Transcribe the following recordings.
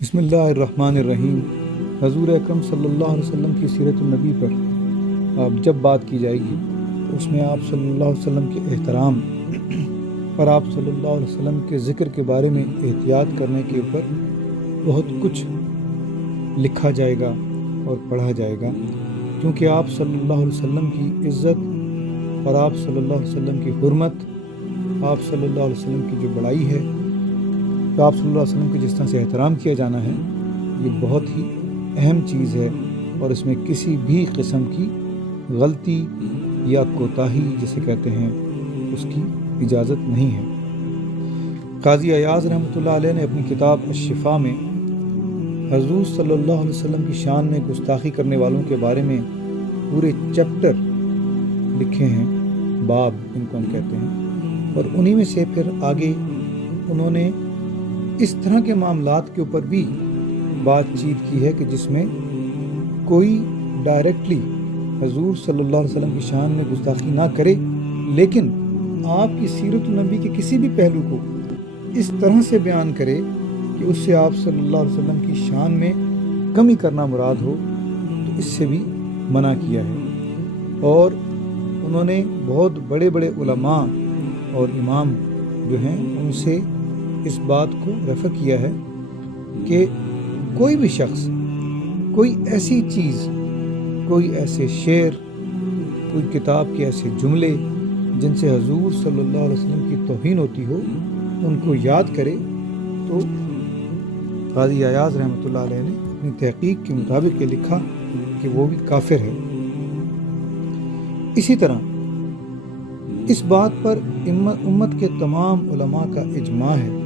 بسم اللہ الرحمن الرحیم۔ حضور اکرم صلی اللہ علیہ وسلم کی سیرت النبی پر جب بات کی جائے گی تو اس میں آپ صلی اللہ علیہ وسلم کے احترام اور آپ صلی اللہ علیہ وسلم کے ذکر کے بارے میں احتیاط کرنے کے اوپر بہت کچھ لکھا جائے گا اور پڑھا جائے گا، کیونکہ آپ صلی اللہ علیہ وسلم کی عزت اور آپ صلی اللہ علیہ وسلم کی حرمت، آپ صلی اللہ علیہ وسلم کی جو بڑائی ہے، تو آپ صلی اللہ علیہ وسلم کے جس طرح سے احترام کیا جانا ہے، یہ بہت ہی اہم چیز ہے، اور اس میں کسی بھی قسم کی غلطی یا کوتاہی جسے کہتے ہیں اس کی اجازت نہیں ہے۔ قاضی ایاز رحمۃ اللہ علیہ نے اپنی کتاب الشفا میں حضور صلی اللہ علیہ وسلم کی شان میں گستاخی کرنے والوں کے بارے میں پورے چیپٹر لکھے ہیں، باب ان کو ہم کہتے ہیں، اور انہی میں سے پھر آگے انہوں نے اس طرح کے معاملات کے اوپر بھی بات چیت کی ہے کہ جس میں کوئی ڈائریکٹلی حضور صلی اللہ علیہ وسلم کی شان میں گستاخی نہ کرے، لیکن آپ کی سیرت النبی کے کسی بھی پہلو کو اس طرح سے بیان کرے کہ اس سے آپ صلی اللہ علیہ وسلم کی شان میں کمی کرنا مراد ہو، تو اس سے بھی منع کیا ہے۔ اور انہوں نے بہت بڑے بڑے علماء اور امام جو ہیں ان سے اس بات کو رفع کیا ہے کہ کوئی بھی شخص کوئی ایسی چیز، کوئی ایسے شعر، کوئی کتاب کے ایسے جملے جن سے حضور صلی اللہ علیہ وسلم کی توہین ہوتی ہو، ان کو یاد کرے تو قاضی ایاز رحمۃ اللہ علیہ نے اپنی تحقیق کے مطابق یہ لکھا کہ وہ بھی کافر ہے۔ اسی طرح اس بات پر امت کے تمام علماء کا اجماع ہے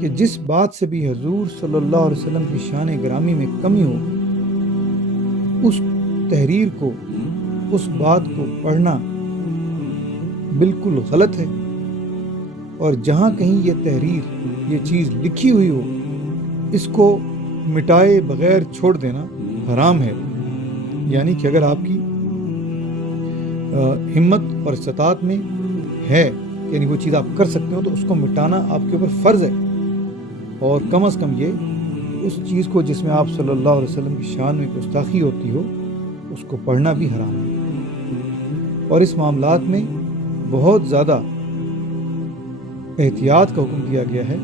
کہ جس بات سے بھی حضور صلی اللہ علیہ وسلم کی شان گرامی میں کمی ہو، اس تحریر کو، اس بات کو پڑھنا بالکل غلط ہے، اور جہاں کہیں یہ تحریر، یہ چیز لکھی ہوئی ہو، اس کو مٹائے بغیر چھوڑ دینا حرام ہے۔ یعنی کہ اگر آپ کی ہمت اور استطاعت میں ہے، یعنی وہ چیز آپ کر سکتے ہو، تو اس کو مٹانا آپ کے اوپر فرض ہے، اور کم از کم یہ اس چیز کو جس میں آپ صلی اللہ علیہ وسلم کی شان میں گستاخی ہوتی ہو، اس کو پڑھنا بھی حرام ہے۔ اور اس معاملات میں بہت زیادہ احتیاط کا حکم دیا گیا ہے،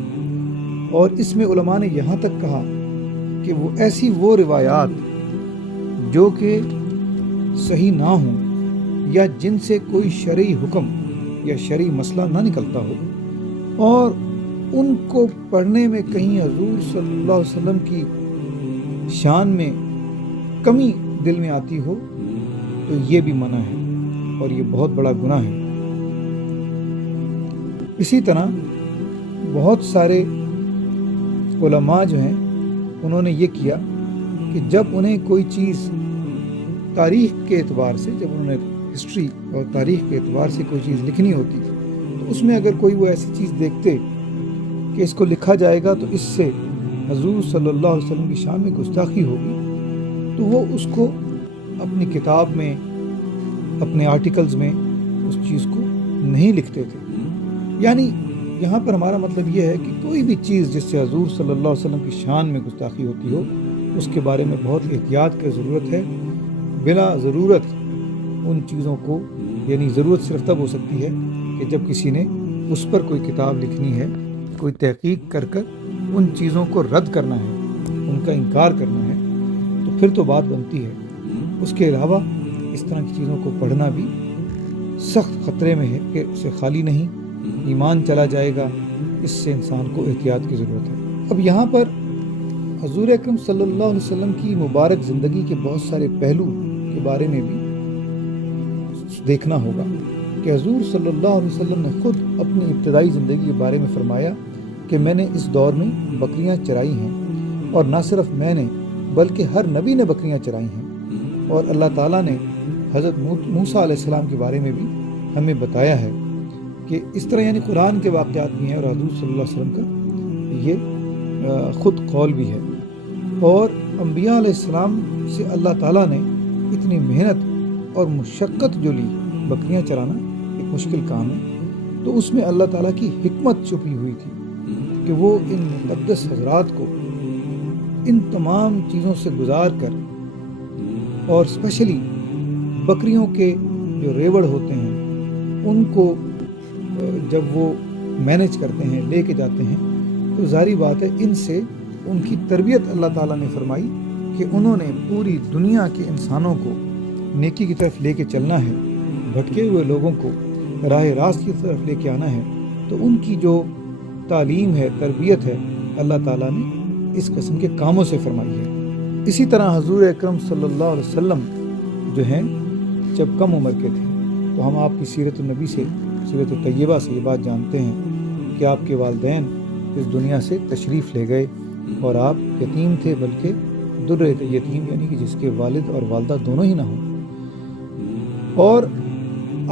اور اس میں علماء نے یہاں تک کہا کہ وہ ایسی روایات جو کہ صحیح نہ ہوں یا جن سے کوئی شرعی حکم یا شرعی مسئلہ نہ نکلتا ہو، اور ان کو پڑھنے میں کہیں حضور صلی اللہ علیہ وسلم کی شان میں کمی دل میں آتی ہو، تو یہ بھی منع ہے، اور یہ بہت بڑا گناہ ہے۔ اسی طرح بہت سارے علماء جو ہیں انہوں نے یہ کیا کہ جب انہیں کوئی چیز تاریخ کے اعتبار سے، جب انہوں نے ہسٹری اور تاریخ کے اعتبار سے کوئی چیز لکھنی ہوتی تو اس میں اگر کوئی وہ ایسی چیز دیکھتے کہ اس کو لکھا جائے گا تو اس سے حضور صلی اللہ علیہ وسلم کی شان میں گستاخی ہوگی، تو وہ اس کو اپنی کتاب میں، اپنے آرٹیکلز میں اس چیز کو نہیں لکھتے تھے۔ یعنی یہاں پر ہمارا مطلب یہ ہے کہ کوئی بھی چیز جس سے حضور صلی اللہ علیہ وسلم کی شان میں گستاخی ہوتی ہو، اس کے بارے میں بہت احتیاط کی ضرورت ہے۔ بلا ضرورت ان چیزوں کو، یعنی ضرورت صرف تب ہو سکتی ہے کہ جب کسی نے اس پر کوئی کتاب لکھنی ہے، کوئی تحقیق کر ان چیزوں کو رد کرنا ہے، ان کا انکار کرنا ہے، تو پھر تو بات بنتی ہے۔ اس کے علاوہ اس طرح کی چیزوں کو پڑھنا بھی سخت خطرے میں ہے کہ اس سے خالی نہیں، ایمان چلا جائے گا، اس سے انسان کو احتیاط کی ضرورت ہے۔ اب یہاں پر حضور اکرم صلی اللہ علیہ وسلم کی مبارک زندگی کے بہت سارے پہلو کے بارے میں بھی دیکھنا ہوگا کہ حضور صلی اللہ علیہ وسلم نے خود اپنی ابتدائی زندگی کے بارے میں فرمایا کہ میں نے اس دور میں بکریاں چرائی ہیں، اور نہ صرف میں نے بلکہ ہر نبی نے بکریاں چرائی ہیں، اور اللہ تعالیٰ نے حضرت موسیٰ علیہ السلام کے بارے میں بھی ہمیں بتایا ہے کہ اس طرح، یعنی قرآن کے واقعات بھی ہیں، اور حضور صلی اللہ علیہ وسلم کا یہ خود قول بھی ہے۔ اور انبیاء علیہ السلام سے اللہ تعالیٰ نے اتنی محنت اور مشقت جو لی، بکریاں چرانا ایک مشکل کام ہے، تو اس میں اللہ تعالیٰ کی حکمت چھپی ہوئی تھی کہ وہ ان مقدس حضرات کو ان تمام چیزوں سے گزار کر، اور اسپیشلی بکریوں کے جو ریوڑ ہوتے ہیں ان کو جب وہ مینیج کرتے ہیں، لے کے جاتے ہیں، تو ظاہری بات ہے ان سے ان کی تربیت اللہ تعالیٰ نے فرمائی کہ انہوں نے پوری دنیا کے انسانوں کو نیکی کی طرف لے کے چلنا ہے، بھٹکے ہوئے لوگوں کو راہ راست کی طرف لے کے آنا ہے۔ تو ان کی جو تعلیم ہے، تربیت ہے، اللہ تعالیٰ نے اس قسم کے کاموں سے فرمائی ہے۔ اسی طرح حضور اکرم صلی اللہ علیہ وسلم جو ہیں جب کم عمر کے تھے تو ہم آپ کی سیرت النبی سے، سیرت طیبہ سے یہ بات جانتے ہیں کہ آپ کے والدین اس دنیا سے تشریف لے گئے اور آپ یتیم تھے، بلکہ در یتیم یعنی کہ جس کے والد اور والدہ دونوں ہی نہ ہوں۔ اور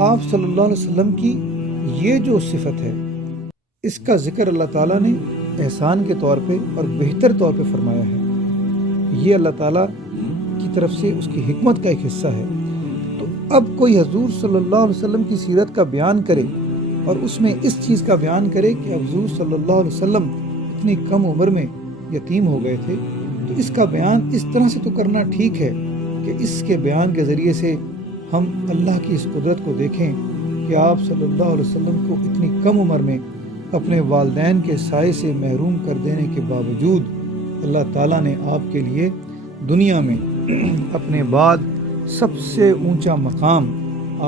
آپ صلی اللہ علیہ وسلم کی یہ جو صفت ہے اس کا ذکر اللہ تعالیٰ نے احسان کے طور پہ اور بہتر طور پہ فرمایا ہے۔ یہ اللہ تعالیٰ کی طرف سے اس کی حکمت کا ایک حصہ ہے۔ تو اب کوئی حضور صلی اللہ علیہ وسلم کی سیرت کا بیان کرے اور اس میں اس چیز کا بیان کرے کہ حضور صلی اللہ علیہ وسلم اتنی کم عمر میں یتیم ہو گئے تھے، تو اس کا بیان اس طرح سے تو کرنا ٹھیک ہے کہ اس کے بیان کے ذریعے سے ہم اللہ کی اس قدرت کو دیکھیں کہ آپ صلی اللہ علیہ وسلم کو اتنی کم عمر میں اپنے والدین کے سائے سے محروم کر دینے کے باوجود اللہ تعالیٰ نے آپ کے لیے دنیا میں اپنے بعد سب سے اونچا مقام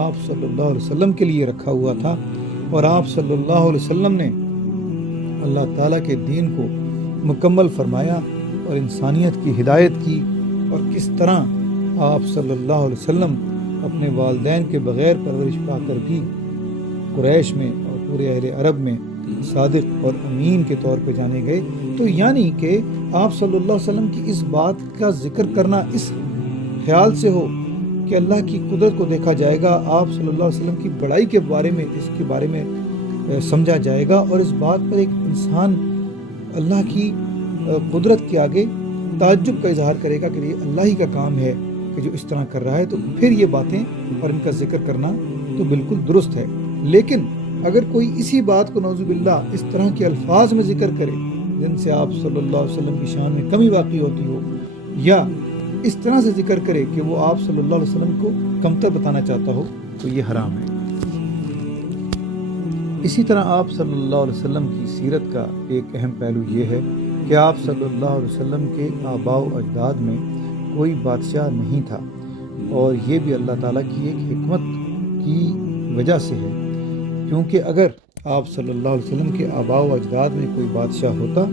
آپ صلی اللہ علیہ وسلم کے لیے رکھا ہوا تھا، اور آپ صلی اللہ علیہ وسلم نے اللہ تعالیٰ کے دین کو مکمل فرمایا اور انسانیت کی ہدایت کی، اور کس طرح آپ صلی اللہ علیہ وسلم اپنے والدین کے بغیر پرورش پا کر بھی قریش میں اور پورے اہل عرب میں صادق اور امین کے طور پہ جانے گئے۔ تو یعنی کہ آپ صلی اللہ علیہ وسلم کی اس بات کا ذکر کرنا اس خیال سے ہو کہ اللہ کی قدرت کو دیکھا جائے گا، آپ صلی اللہ علیہ وسلم کی بڑائی کے بارے میں، اس کے بارے میں سمجھا جائے گا، اور اس بات پر ایک انسان اللہ کی قدرت کے آگے تعجب کا اظہار کرے گا کہ یہ اللہ ہی کا کام ہے کہ جو اس طرح کر رہا ہے۔ تو پھر یہ باتیں اور ان کا ذکر کرنا تو بالکل درست ہے۔ لیکن اگر کوئی اسی بات کو نعوذ باللہ اس طرح کے الفاظ میں ذکر کرے جن سے آپ صلی اللہ علیہ وسلم کی شان میں کمی واقع ہوتی ہو، یا اس طرح سے ذکر کرے کہ وہ آپ صلی اللہ علیہ وسلم کو کمتر بتانا چاہتا ہو، تو یہ حرام ہے۔ اسی طرح آپ صلی اللہ علیہ وسلم کی سیرت کا ایک اہم پہلو یہ ہے کہ آپ صلی اللہ علیہ وسلم کے آباء و اجداد میں کوئی بادشاہ نہیں تھا، اور یہ بھی اللہ تعالیٰ کی ایک حکمت کی وجہ سے ہے، کیونکہ اگر آپ صلی اللہ علیہ وسلم کے آباء و اجداد میں کوئی بادشاہ ہوتا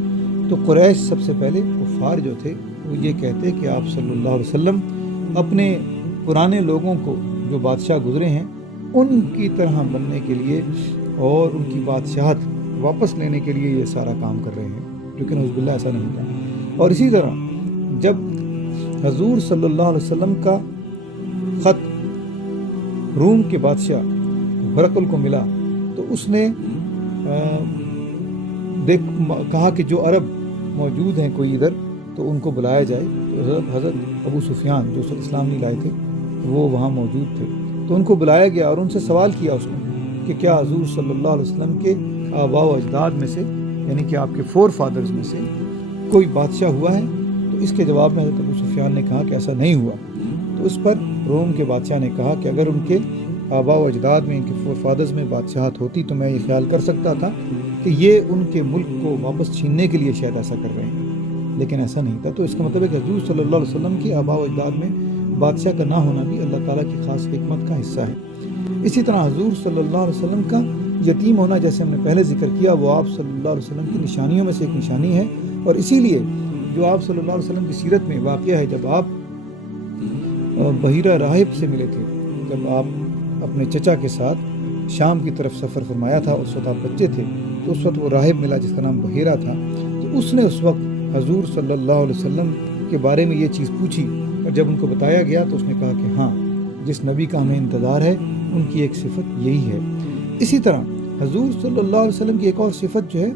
تو قریش سب سے پہلے کفار جو تھے وہ یہ کہتے کہ آپ صلی اللہ علیہ وسلم اپنے پرانے لوگوں کو جو بادشاہ گزرے ہیں ان کی طرح بننے کے لیے اور ان کی بادشاہت واپس لینے کے لیے یہ سارا کام کر رہے ہیں، لیکن عزب اللہ ایسا نہیں تھا۔ اور اسی طرح جب حضور صلی اللہ علیہ وسلم کا خط روم کے بادشاہ ہرقل کو ملا تو اس نے کہا کہ جو عرب موجود ہیں کوئی ادھر تو ان کو بلایا جائے۔ تو حضرت ابو سفیان جو اسلام نہیں لائے تھے وہ وہاں موجود تھے، تو ان کو بلایا گیا اور ان سے سوال کیا اس نے کہ کیا حضور صلی اللہ علیہ وسلم کے آباء و اجداد میں سے، یعنی کہ آپ کے فور فادرز میں سے کوئی بادشاہ ہوا ہے؟ تو اس کے جواب میں حضرت ابو سفیان نے کہا کہ ایسا نہیں ہوا۔ تو اس پر روم کے بادشاہ نے کہا کہ اگر ان کے آباء و اجداد میں، ان کے فور فادرز میں بادشاہت ہوتی تو میں یہ خیال کر سکتا تھا کہ یہ ان کے ملک کو واپس چھیننے کے لیے شاید ایسا کر رہے ہیں، لیکن ایسا نہیں تھا۔ تو اس کا مطلب ہے کہ حضور صلی اللہ علیہ وسلم کی آباء و اجداد میں بادشاہ کا نہ ہونا بھی اللہ تعالیٰ کی خاص حکمت کا حصہ ہے۔ اسی طرح حضور صلی اللہ علیہ وسلم کا یتیم ہونا، جیسے ہم نے پہلے ذکر کیا، وہ آپ صلی اللہ علیہ وسلم کی نشانیوں میں سے ایک نشانی ہے، اور اسی لیے جو آپ صلی اللہ علیہ وسلم کی سیرت میں واقعہ ہے، جب آپ بحیرہ راہب سے ملے تھے، جب آپ اپنے چچا کے ساتھ شام کی طرف سفر فرمایا تھا، اس وقت آپ بچے تھے، تو اس وقت وہ راہب ملا جس کا نام بحیرہ تھا، تو اس نے اس وقت حضور صلی اللہ علیہ وسلم کے بارے میں یہ چیز پوچھی، اور جب ان کو بتایا گیا تو اس نے کہا کہ ہاں، جس نبی کا ہمیں انتظار ہے ان کی ایک صفت یہی ہے۔ اسی طرح حضور صلی اللہ علیہ وسلم کی ایک اور صفت جو ہے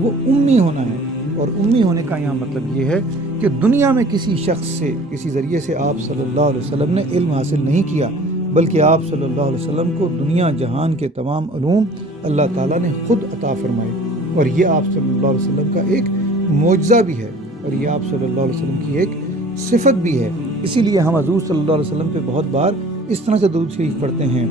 وہ امی ہونا ہے، اور امی ہونے کا یہاں مطلب یہ ہے کہ دنیا میں کسی شخص سے، کسی ذریعے سے آپ صلی اللہ علیہ وسلم نے علم حاصل نہیں کیا، بلکہ آپ صلی اللہ علیہ وسلم کو دنیا جہان کے تمام علوم اللہ تعالیٰ نے خود عطا فرمائے، اور یہ آپ صلی اللہ علیہ وسلم کا ایک معجزہ بھی ہے اور یہ آپ صلی اللہ علیہ وسلم کی ایک صفت بھی ہے. اسی لیے ہم حضور صلی اللہ علیہ وسلم پہ بہت بار اس طرح سے درود شریف پڑھتے ہیں،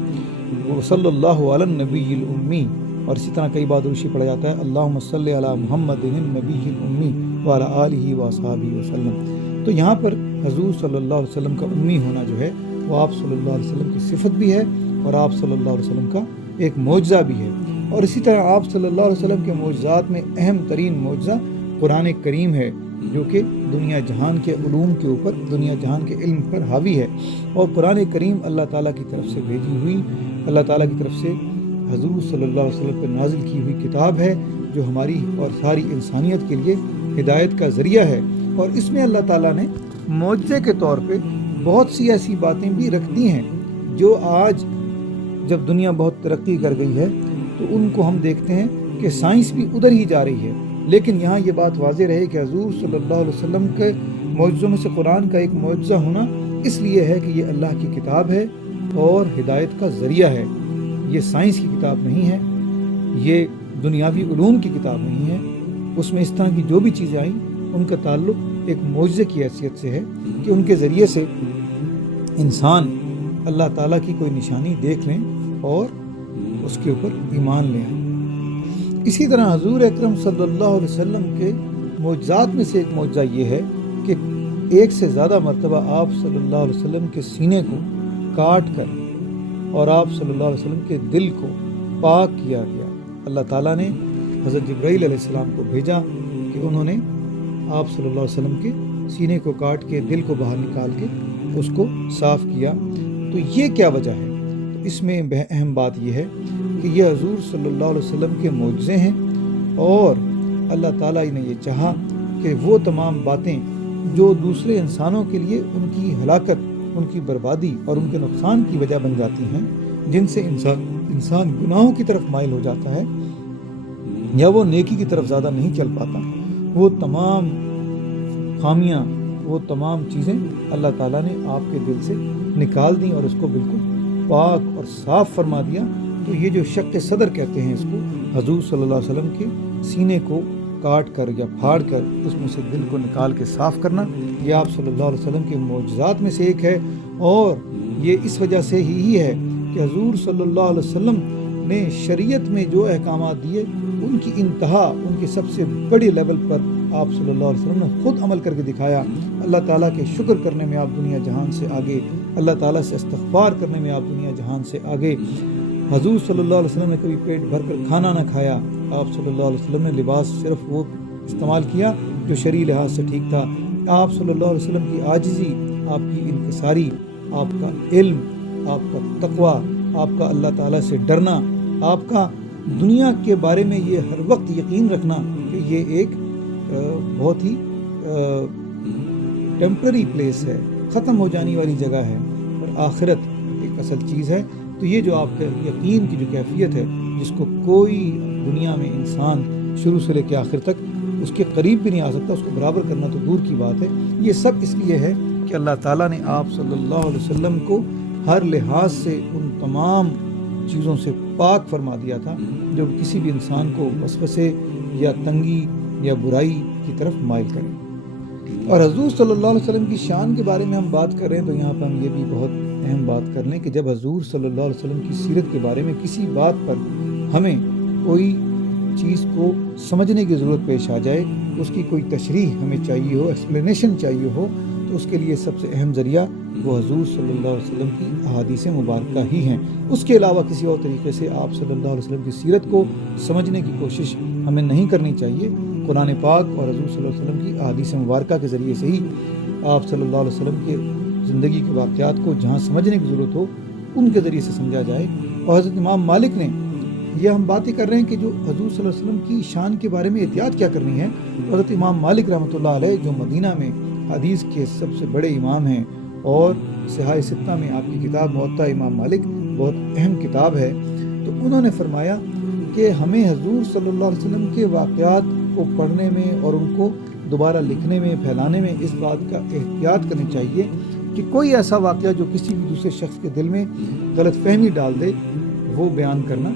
صلی اللہ علی النبی الامی، اور اسی طرح کئی بار درود شریف پڑھا جاتا ہے اللہم صلی علی محمد النبی الامی وعلی آلہ واصحابہ وسلم. تو یہاں پر حضور صلی اللہ علیہ وسلم کا امی ہونا جو ہے وہ آپ صلی اللہ علیہ وسلم کی صفت بھی ہے اور آپ صلی اللہ علیہ وسلم کا ایک معجزہ بھی ہے. اور اسی طرح آپ صلی اللہ علیہ وسلم کے معجزات میں اہم ترین معجزہ قرآن کریم ہے، جو کہ دنیا جہان کے علوم کے اوپر، دنیا جہان کے علم پر حاوی ہے. اور قرآن کریم اللہ تعالیٰ کی طرف سے بھیجی ہوئی، اللہ تعالیٰ کی طرف سے حضور صلی اللہ علیہ وسلم پر نازل کی ہوئی کتاب ہے، جو ہماری اور ساری انسانیت کے لیے ہدایت کا ذریعہ ہے. اور اس میں اللہ تعالیٰ نے معجزے کے طور پہ بہت سی ایسی باتیں بھی رکھ دی ہیں جو آج جب دنیا بہت ترقی کر گئی ہے تو ان کو ہم دیکھتے ہیں کہ سائنس بھی ادھر ہی جا رہی ہے. لیکن یہاں یہ بات واضح رہے کہ حضور صلی اللہ علیہ وسلم کے معجزوں میں سے قرآن کا ایک معجزہ ہونا اس لیے ہے کہ یہ اللہ کی کتاب ہے اور ہدایت کا ذریعہ ہے. یہ سائنس کی کتاب نہیں ہے، یہ دنیاوی علوم کی کتاب نہیں ہے. اس میں اس طرح کی جو بھی چیزیں آئیں ان کا تعلق ایک معجزے کی حیثیت سے ہے کہ ان کے ذریعے سے انسان اللہ تعالیٰ کی کوئی نشانی دیکھ لیں اور اس کے اوپر ایمان لے آئیں. اسی طرح حضور اکرم صلی اللہ علیہ وسلم کے معجزات میں سے ایک معجزہ یہ ہے کہ ایک سے زیادہ مرتبہ آپ صلی اللہ علیہ وسلم کے سینے کو کاٹ کر اور آپ صلی اللہ علیہ وسلم کے دل کو پاک کیا گیا. اللہ تعالیٰ نے حضرت جبرائیل علیہ السلام کو بھیجا کہ انہوں نے آپ صلی اللہ علیہ وسلم کے سینے کو کاٹ کے دل کو باہر نکال کے اس کو صاف کیا. تو یہ کیا وجہ ہے؟ تو اس میں اہم بات یہ ہے کہ یہ حضور صلی اللہ علیہ وسلم کے معجزے ہیں اور اللہ تعالیٰ نے یہ چاہا کہ وہ تمام باتیں جو دوسرے انسانوں کے لیے ان کی ہلاکت، ان کی بربادی اور ان کے نقصان کی وجہ بن جاتی ہیں، جن سے انسان گناہوں کی طرف مائل ہو جاتا ہے یا وہ نیکی کی طرف زیادہ نہیں چل پاتا، وہ تمام خامیاں، وہ تمام چیزیں اللہ تعالیٰ نے آپ کے دل سے نکال دیں اور اس کو بالکل پاک اور صاف فرما دیا. تو یہ جو شق صدر کہتے ہیں اس کو، حضور صلی اللہ علیہ وسلم کے سینے کو کاٹ کر یا پھاڑ کر اس میں سے دل کو نکال کے صاف کرنا، یہ آپ صلی اللہ علیہ وسلم کے معجزات میں سے ایک ہے. اور یہ اس وجہ سے ہی ہے کہ حضور صلی اللہ علیہ وسلم نے شریعت میں جو احکامات دیے ان کی انتہا، ان کی سب سے بڑی لیول پر آپ صلی اللہ علیہ وسلم نے خود عمل کر کے دکھایا. اللہ تعالیٰ کے شکر کرنے میں آپ دنیا جہان سے آگے، اللہ تعالیٰ سے استغفار کرنے میں آپ دنیا جہان سے آگے. حضور صلی اللہ علیہ وسلم نے کبھی پیٹ بھر کر کھانا نہ کھایا. آپ صلی اللہ علیہ وسلم نے لباس صرف وہ استعمال کیا جو شرعی لحاظ سے ٹھیک تھا. آپ صلی اللہ علیہ وسلم کی عاجزی، آپ کی انکساری، آپ کا علم، آپ کا تقویٰ، آپ کا اللہ تعالیٰ سے ڈرنا، آپ کا دنیا کے بارے میں یہ ہر وقت یقین رکھنا کہ یہ ایک بہت ہی ٹیمپرری پلیس ہے، ختم ہو جانے والی جگہ ہے، اور آخرت ایک اصل چیز ہے. تو یہ جو آپ کا یقین کی جو کیفیت ہے، جس کو کوئی دنیا میں انسان شروع سے لے کے آخر تک اس کے قریب بھی نہیں آ سکتا، اس کو برابر کرنا تو دور کی بات ہے. یہ سب اس لیے ہے کہ اللہ تعالیٰ نے آپ صلی اللہ علیہ وسلم کو ہر لحاظ سے ان تمام چیزوں سے پاک فرما دیا تھا جو کسی بھی انسان کو وسوسے یا تنگی یا برائی کی طرف مائل کرے. اور حضور صلی اللہ علیہ وسلم کی شان کے بارے میں ہم بات کر رہے ہیں تو یہاں پر ہم یہ بھی بہت اہم بات کر لیں کہ جب حضور صلی اللہ علیہ وسلم کی سیرت کے بارے میں کسی بات پر ہمیں کوئی چیز کو سمجھنے کی ضرورت پیش آ جائے، اس کی کوئی تشریح ہمیں چاہیے ہو، ایکسپلینیشن چاہیے ہو، تو اس کے لیے سب سے اہم ذریعہ وہ حضور صلی اللہ علیہ وسلم کی احادیث مبارکہ ہی ہیں. اس کے علاوہ کسی اور طریقے سے آپ صلی اللہ علیہ وسلم کی سیرت کو سمجھنے کی کوشش ہمیں نہیں کرنی چاہیے. قرآن پاک اور حضور صلی اللہ علیہ وسلم کی احادیث مبارکہ کے ذریعے سے ہی آپ صلی اللہ علیہ وسلم کے زندگی کے واقعات کو جہاں سمجھنے کی ضرورت ہو ان کے ذریعے سے سمجھا جائے. اور حضرت امام مالک نے، یہ ہم باتیں کر رہے ہیں کہ جو حضور صلی اللہ علیہ وسلم کی شان کے بارے میں احتیاط کیا کرنی ہے. حضرت امام مالک رحمۃ اللہ علیہ جو مدینہ میں حدیث کے سب سے بڑے امام ہیں اور صحاح ستہ میں آپ کی کتاب موطا امام مالک بہت اہم کتاب ہے، تو انہوں نے فرمایا کہ ہمیں حضور صلی اللہ علیہ وسلم کے واقعات کو پڑھنے میں اور ان کو دوبارہ لکھنے میں، پھیلانے میں اس بات کا احتیاط کرنی چاہیے کہ کوئی ایسا واقعہ جو کسی بھی دوسرے شخص کے دل میں غلط فہمی ڈال دے وہ بیان کرنا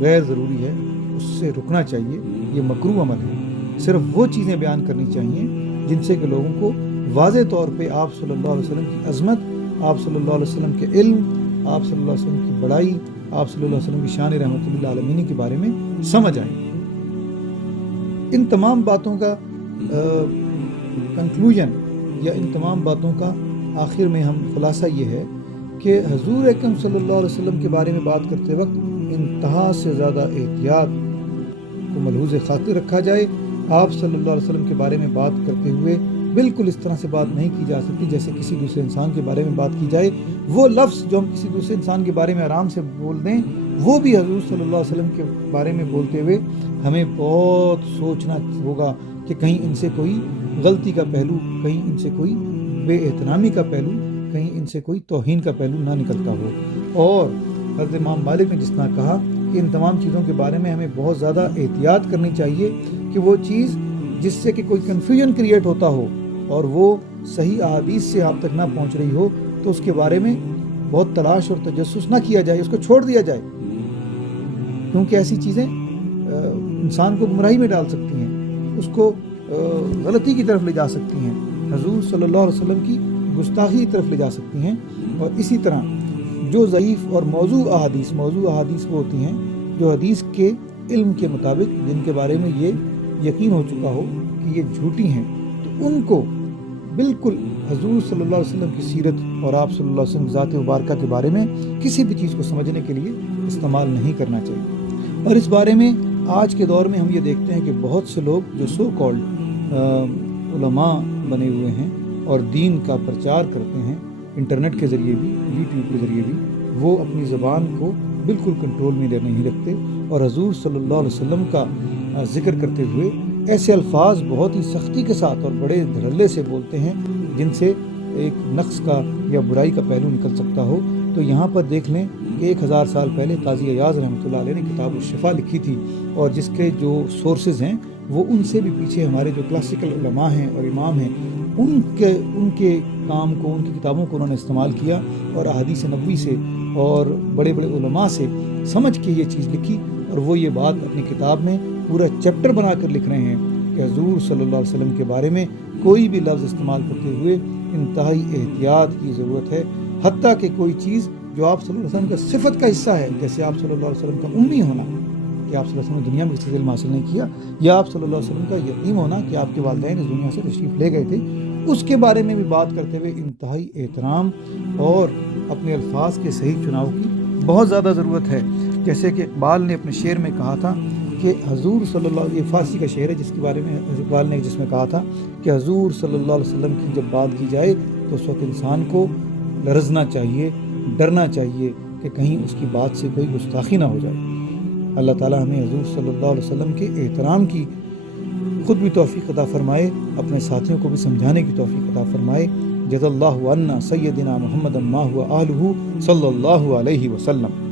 غیر ضروری ہے، اس سے رکنا چاہیے، یہ مکروہ عمل ہے. صرف وہ چیزیں بیان کرنی چاہیے جن سے کہ لوگوں کو واضح طور پہ آپ صلی اللہ علیہ وسلم کی عظمت، آپ صلی اللہ علیہ وسلم کے علم، آپ صلی اللہ علیہ وسلم کی بڑائی، آپ صلی اللہ علیہ وسلم کی شان رحمت اللہ عالمین کے بارے میں سمجھ آئیں۔ ان تمام باتوں کا کنکلوژن یا ان تمام باتوں کا آخر میں ہم خلاصہ یہ ہے کہ حضور اکرم صلی اللہ علیہ وسلم کے بارے میں بات کرتے وقت انتہا سے زیادہ احتیاط کو ملحوظ خاطر رکھا جائے۔ آپ صلی اللہ علیہ وسلم کے بارے میں بات کرتے ہوئے بالکل اس طرح سے بات نہیں کی جا سکتی جیسے کسی دوسرے انسان کے بارے میں بات کی جائے۔ وہ لفظ جو ہم کسی دوسرے انسان کے بارے میں آرام سے بول دیں، وہ بھی حضور صلی اللہ علیہ وسلم کے بارے میں بولتے ہوئے ہمیں بہت سوچنا ہوگا کہ کہیں ان سے کوئی غلطی کا پہلو، کہیں ان سے کوئی بے احترامی کا پہلو، کہیں ان سے کوئی توہین کا پہلو نہ نکلتا ہو۔ اور حضرت امام مالک نے جس طرح کہا کہ ان تمام چیزوں کے بارے میں ہمیں بہت زیادہ احتیاط کرنی چاہیے کہ وہ چیز جس سے کہ کوئی کنفیوژن کریٹ ہوتا ہو اور وہ صحیح احادیث سے آپ تک نہ پہنچ رہی ہو تو اس کے بارے میں بہت تلاش اور تجسس نہ کیا جائے، اس کو چھوڑ دیا جائے، کیونکہ ایسی چیزیں انسان کو گمراہی میں ڈال سکتی ہیں، اس کو غلطی کی طرف لے جا سکتی ہیں، حضور صلی اللہ علیہ وسلم کی گستاخی کی طرف لے جا سکتی ہیں۔ اور اسی طرح جو ضعیف اور موضوع احادیث وہ ہوتی ہیں جو حدیث کے علم کے مطابق جن کے بارے میں یہ یقین ہو چکا ہو کہ یہ جھوٹی ہیں، تو ان کو بالکل حضور صلی اللہ علیہ وسلم کی سیرت اور آپ صلی اللہ علیہ وسلم کی ذات مبارکہ کے بارے میں کسی بھی چیز کو سمجھنے کے لیے استعمال نہیں کرنا چاہیے۔ اور اس بارے میں آج کے دور میں ہم یہ دیکھتے ہیں کہ بہت سے لوگ جو سو کالڈ علماء بنے ہوئے ہیں اور دین کا پرچار کرتے ہیں انٹرنیٹ کے ذریعے بھی، یوٹیوب کے ذریعے بھی، وہ اپنی زبان کو بالکل کنٹرول میں نہیں رکھتے اور حضور صلی اللہ علیہ وسلم کا ذکر کرتے ہوئے ایسے الفاظ بہت ہی سختی کے ساتھ اور بڑے دھڑلے سے بولتے ہیں جن سے ایک نقص کا یا برائی کا پہلو نکل سکتا ہو۔ تو یہاں پر دیکھ لیں کہ 1000 سال پہلے قاضی ایاز رحمۃ اللہ علیہ نے کتاب الشفا لکھی تھی، اور جس کے جو سورسز ہیں وہ ان سے بھی پیچھے ہمارے جو کلاسیکل علماء ہیں اور امام ہیں ان کے کام کو، ان کی کتابوں کو انہوں نے استعمال کیا اور احادیث نبوی سے اور بڑے بڑے علماء سے سمجھ کے یہ چیز لکھی، اور وہ یہ بات اپنی کتاب میں پورا چیپٹر بنا کر لکھ رہے ہیں کہ حضور صلی اللہ علیہ وسلم کے بارے میں کوئی بھی لفظ استعمال کرتے ہوئے انتہائی احتیاط کی ضرورت ہے، حتیٰ کہ کوئی چیز جو آپ صلی اللہ علیہ وسلم کا صفت کا حصہ ہے، جیسے آپ صلی اللہ علیہ وسلم کا امی ہونا کہ آپ صلی اللہ علیہ وسلم نے دنیا میں کسی سے علم حاصل نہیں کیا، یا آپ صلی اللہ علیہ وسلم کا یتیم ہونا کہ آپ کے والدین اس دنیا سے تشریف لے گئے تھے، اس کے بارے میں بھی بات کرتے ہوئے انتہائی احترام اور اپنے الفاظ کے صحیح چناؤ کی بہت زیادہ ضرورت ہے۔ جیسے کہ اقبال نے اپنے شعر میں کہا تھا کہ حضور صلی اللہ علیہ وسلم، یہ فارسی کا شعر ہے جس کے بارے میں اقبال نے جس میں کہا تھا کہ حضور صلی اللہ علیہ وسلم کی جب بات کی جائے تو اس وقت انسان کو لرزنا چاہیے، ڈرنا چاہیے کہ کہیں اس کی بات سے کوئی گستاخی نہ ہو جائے۔ اللہ تعالی ہمیں حضور صلی اللہ علیہ وسلم کے احترام کی خود بھی توفیق عطا فرمائے، اپنے ساتھیوں کو بھی سمجھانے کی توفیق عطا فرمائے۔ جزا اللہ عنا سیدنا محمد ما هو آلہ صلی اللہ علیہ وسلم۔